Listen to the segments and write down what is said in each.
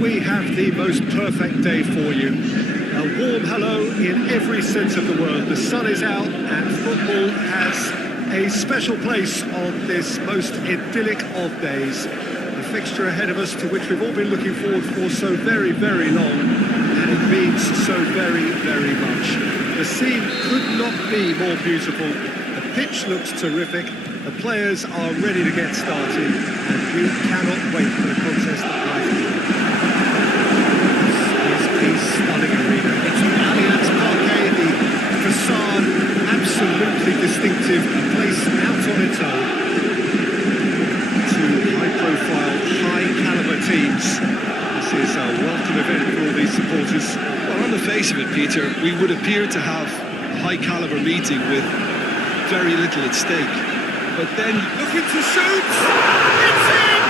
we have the most perfect day for you. A warm hello in every sense of the word. The sun is out and football has a special place on this most idyllic of days. A fixture ahead of us to which we've all been looking forward for so very, very long, and it means so very, very much. The scene could not be more beautiful. The pitch looks terrific. The players are ready to get started, and we cannot wait for the contest that lies ahead. This is a stunning arena. It's an Allianz Parquet, the facade absolutely distinctive, a place out on its own. Two high-profile, high-caliber teams. This is a welcome event for all these supporters. Well, on the face of it, Peter, we would appear to have a high-caliber meeting with very little at stake. But then, looking to shoot! It's in!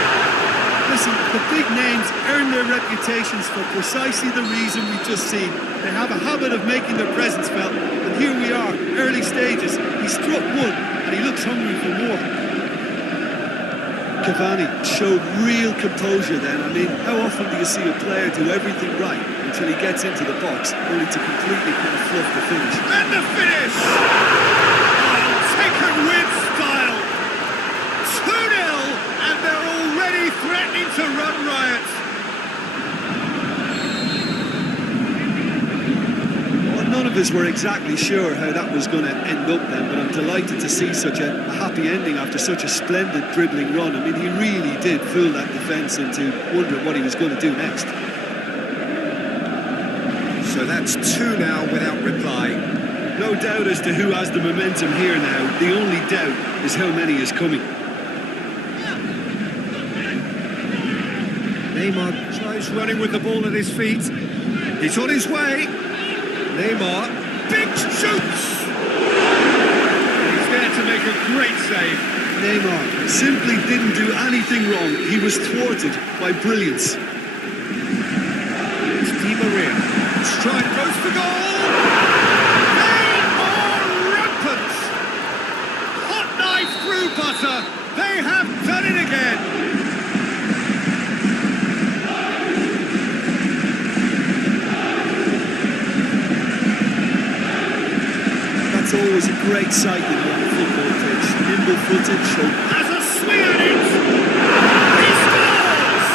Listen, the big names earn their reputations for precisely the reason we've just seen. They have a habit of making their presence felt, and here we are, early stages. He struck one, and he looks hungry for more. Cavani showed real composure then. I mean, how often do you see a player do everything right until he gets into the box, only to completely kind of fluff the finish? And the finish! Oh, taken with style! 2-0, and they're already threatening to run riot. Well, none of us were exactly sure how that was going to end up then, but I'm delighted to see such a happy ending after such a splendid dribbling run. I mean, he really did fool that defence into wondering what he was going to do next. So that's 2 now without reply. No doubt as to who has the momentum here now. The only doubt is how many is coming. Neymar tries running with the ball at his feet. He's on his way. Neymar, big shoots! He's there to make a great save. Neymar simply didn't do anything wrong. He was thwarted by brilliance. It's Di Maria. Strike goes for goal! They are rampant! Hot knife through butter. They have done it again. It's always a great sight, you know, on the football pitch. Nimble footed, so Has a swing at it! He scores!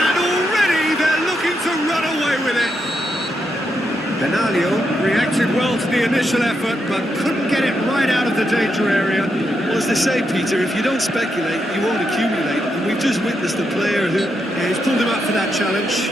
And already they're looking to run away with it. Benaglio reacted well to the initial effort, but couldn't get it right out of the danger area. well, as they say, Peter, if you don't speculate, you won't accumulate. And we've just witnessed a player who... Yeah, he's pulled him up for that challenge.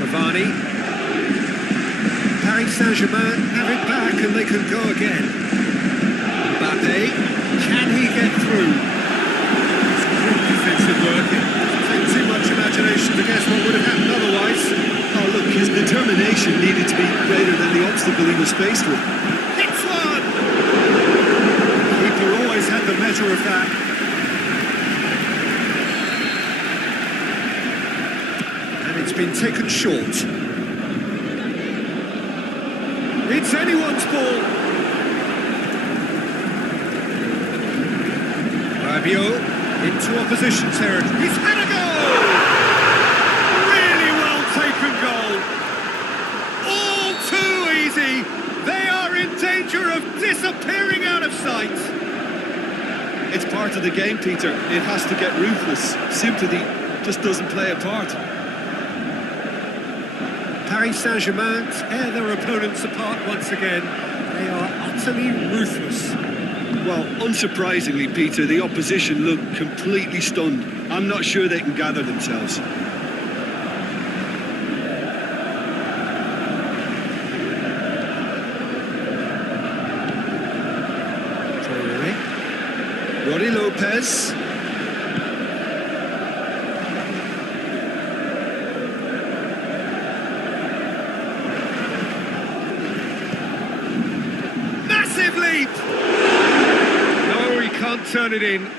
Cavani. Paris Saint-Germain have it back and they can go again. Mbappe, can he get through? It's great defensive work. It doesn't take too much imagination to guess what would have happened otherwise. Oh, look, his determination needed to be greater than the obstacle he was faced with. Hits one! Keeper always had the measure of that. And it's been taken short. It's anyone's ball. Rabiot into opposition territory. He's had a goal! Really well taken goal. All too easy. They are in danger of disappearing out of sight. It's part of the game, Peter. It has to get ruthless. Sympathy just doesn't play a part. Paris Saint-Germain tear their opponents apart once again. They are utterly ruthless. Well, unsurprisingly, Peter, the opposition look completely stunned. I'm not sure they can gather themselves. Roddy Lopez. Massive leap! No, he can't turn it in.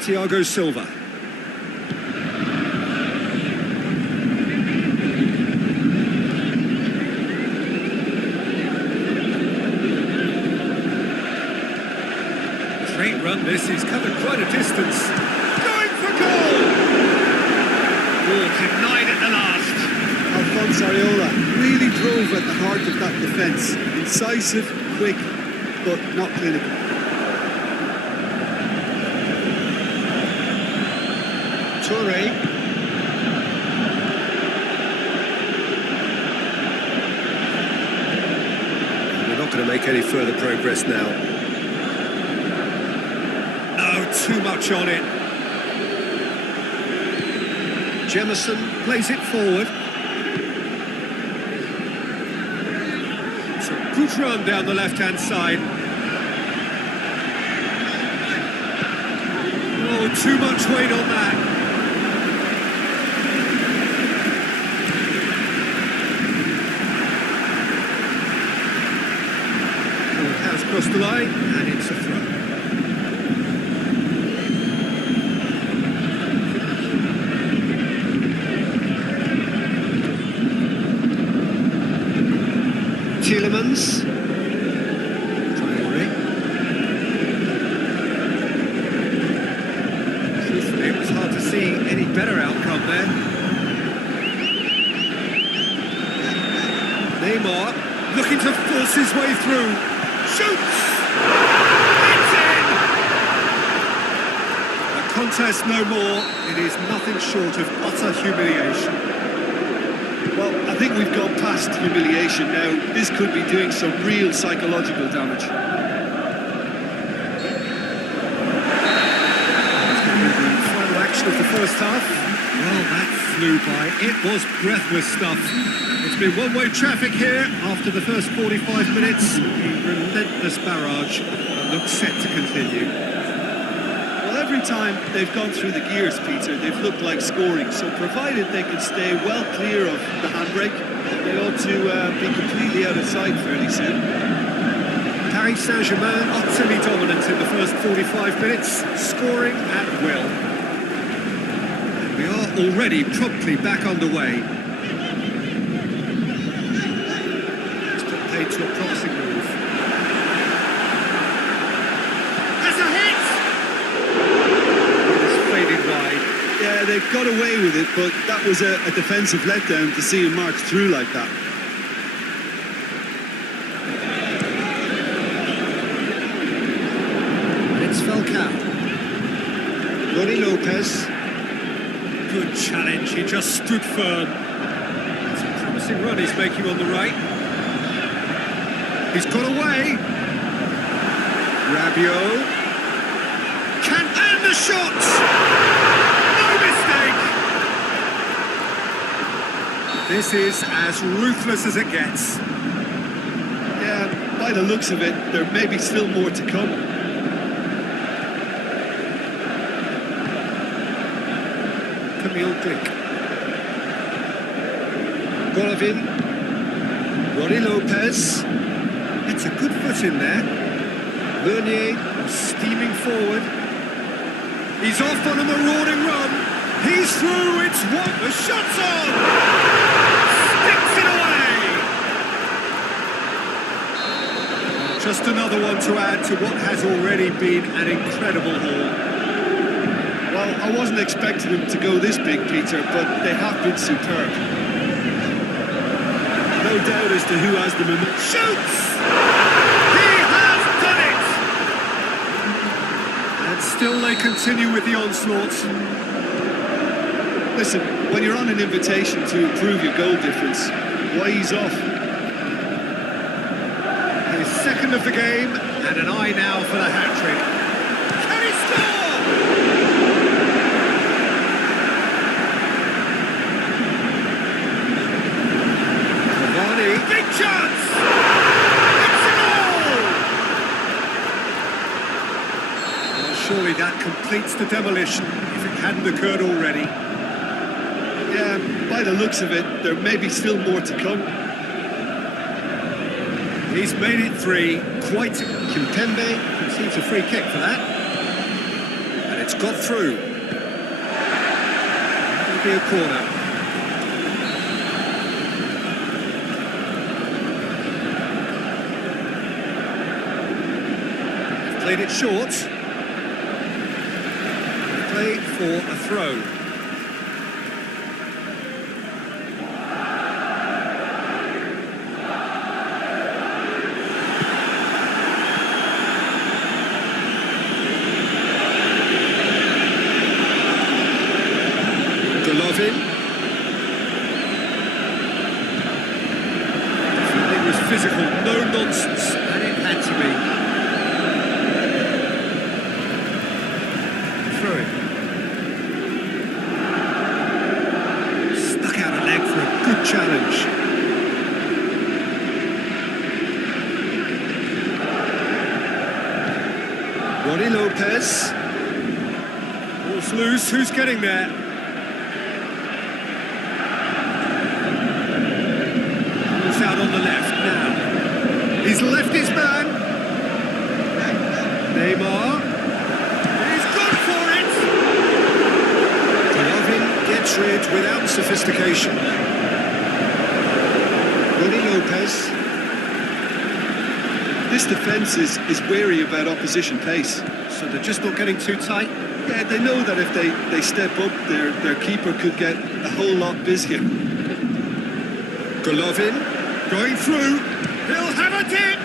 Thiago Silva. drove at the heart of that defence. Incisive, quick, but not clinical. Toure. We're not going to make any further progress now. Oh, too much on it. Jemison plays it forward. It's a good run down the left-hand side. Oh, too much weight on that. Oh, has crossed the line, and it's a throw. Tielemans. Traore. Truthfully, it was hard to see any better outcome there. Neymar looking to force his way through. Shoots! It's in! A contest no more. It is nothing short of utter humiliation. Well, I think we've gone past humiliation now. This could be doing some real psychological damage. It's going to be the final action of the first half. Well, that flew by. It was breathless stuff. It's been one-way traffic here after the first 45 minutes. A relentless barrage and looks set to continue. Well, every time they've gone through the gears, Peter, they've looked like scoring. So provided they can stay well clear of the handbrake, they ought to be completely out of sight fairly soon. Paris Saint-Germain utterly dominant in the first 45 minutes, scoring at will. And we are already promptly back underway. It's put paid to a promising move. Has a hit! It has faded wide. Yeah, they've got away with it, but that was a defensive letdown to see him march through like that. It's Falcao. Ronnie Lopez. Good challenge, he just stood firm. It's a promising run he's making on the right. He's got away. Rabiot. And the shot! No mistake! This is as ruthless as it gets. Yeah, by the looks of it, there may be still more to come. Camille Glick. Golovin. Ronnie Lopez. It's a good foot in there. Bernier steaming forward. He's off on a marauding run. He's through. It's one. The shot's on. Sticks it away. Just another one to add to what has already been an incredible haul. Well, I wasn't expecting them to go this big, Peter, but they have been superb. No doubt as to who has the momentum. Shoots! He has done it! And still they continue with the onslaughts. Listen, when you're on an invitation to improve your goal difference, why ease off? His second of the game, and an eye now for the hat-trick. Can he score? Cavani, big chance! It's a goal! Well, surely that completes the demolition, if it hadn't occurred already. Yeah, by the looks of it, there may be still more to come. He's made it three, quite. Kimpembe concedes a free kick for that. And it's got through. It'll be a corner. They've played it short. They've played for a throw. Golovin. It was physical, no nonsense, and it had to be. Throw it. Stuck out a leg for a good challenge. Ronnie Lopez. Ball's loose, who's getting there? Ball's out on the left now. He's left his man. Neymar. He's gone for it! Golovin gets rid without sophistication. Ronnie Lopez. This defence is wary about opposition pace. So they're just not getting too tight. Yeah, they know that if they step up, their keeper could get a whole lot busier. Golovin going through. He'll have a hit.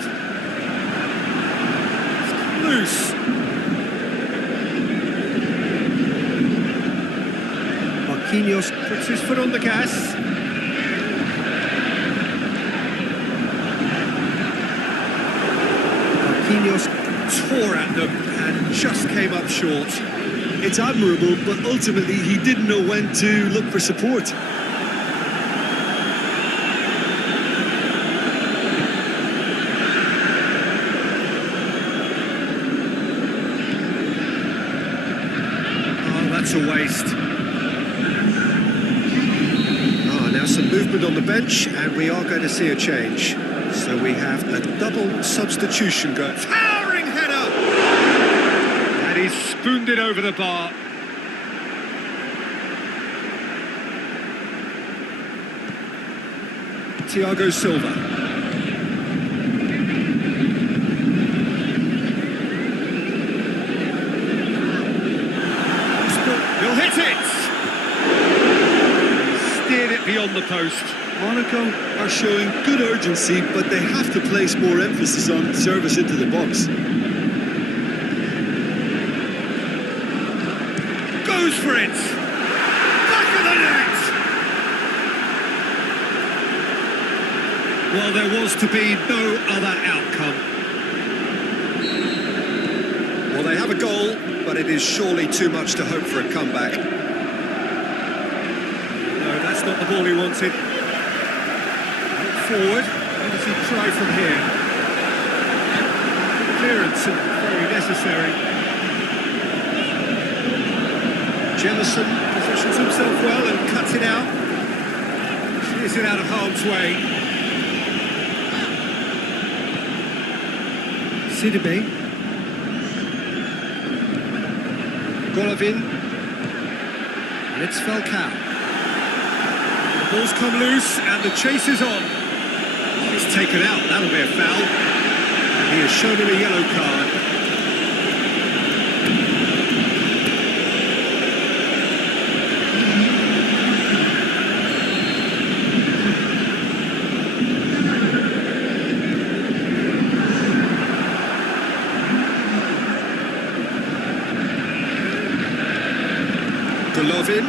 Loose. Marquinhos puts his foot on the gas. Marquinhos tore at them and just came up short. It's admirable, but ultimately he didn't know when to look for support. Oh, that's a waste. Now some movement on the bench, and we are going to see a change. So we have a double substitution going. Towering header! And he's spooned it over the bar. Thiago Silva. He'll hit it! Steered it beyond the post. Monaco are showing good urgency, but they have to place more emphasis on service into the box. Goes for it! Back of the net! Well, there was to be no other outcome. Well, they have a goal, but it is surely too much to hope for a comeback. No, that's not the ball he wanted. Forward, what does he try from here? Clearance and very necessary. Jemison positions himself well and cuts it out. Clears it out of harm's way. Sidibe. Golovin. And it's Falcao. The ball's come loose and the chase is on. He's taken out, that'll be a foul. And he has shown him a yellow card. Golovin.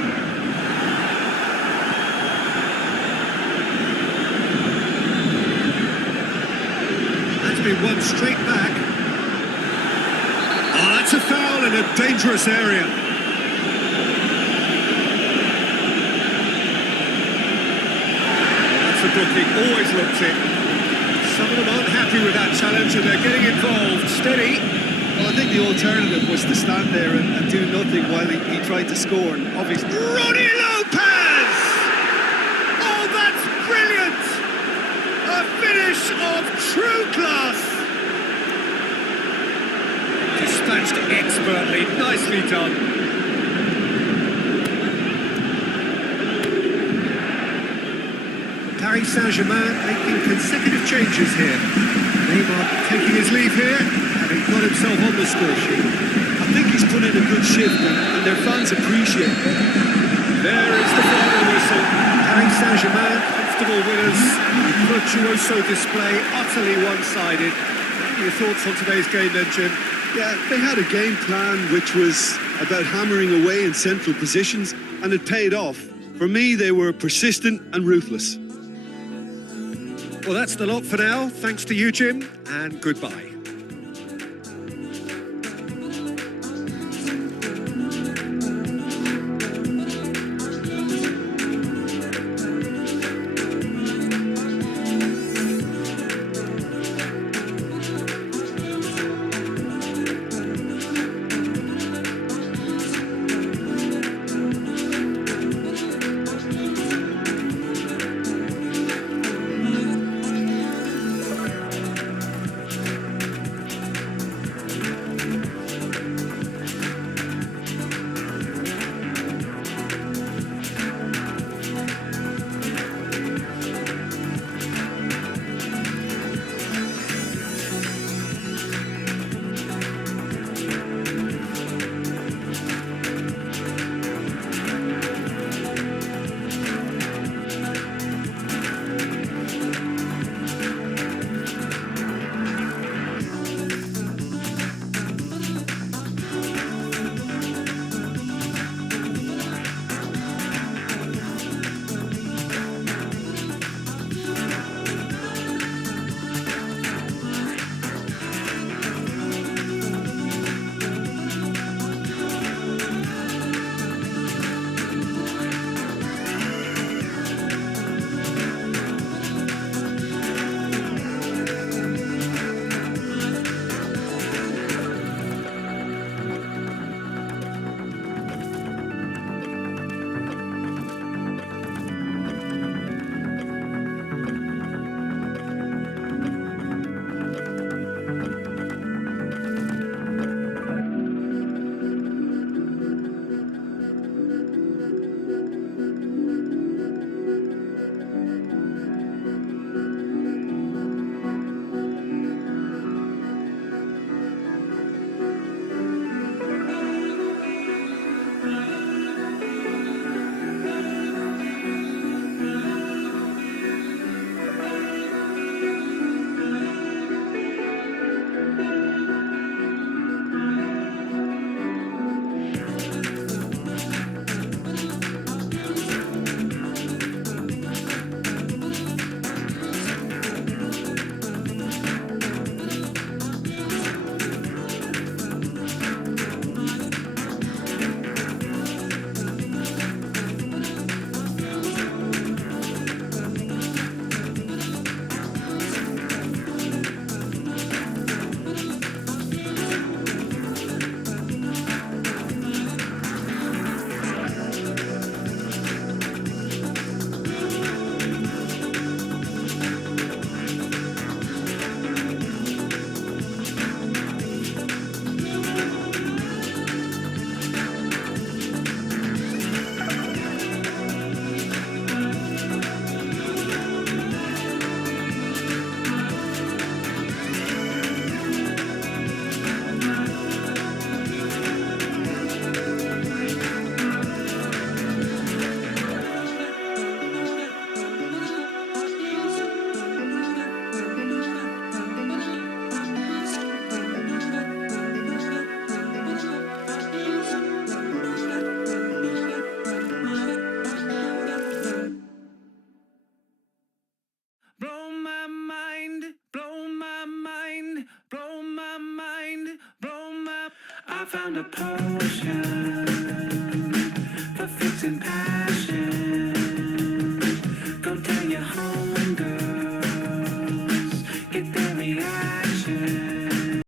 One straight back. Oh, that's a foul in a dangerous area. That's a booking, always looked it. Some of them aren't happy with that challenge and they're getting involved. Steady. Well, I think the alternative was to stand there and do nothing while he tried to score. And obviously, Ronnie Lopez! Oh, that's brilliant! A finish of true class! Dispatched expertly, nicely done. Paris Saint-Germain making consecutive changes here. Neymar taking his leave here, having got himself on the score sheet. I think he's put in a good shift and their fans appreciate it. There is the final whistle. Paris Saint-Germain, comfortable winners. Virtuoso display, utterly one-sided. What are your thoughts on today's game then, Jim? Yeah, they had a game plan which was about hammering away in central positions, and it paid off. For me, they were persistent and ruthless. Well, that's the lot for now. Thanks to you, Jim, and goodbye. I found a potion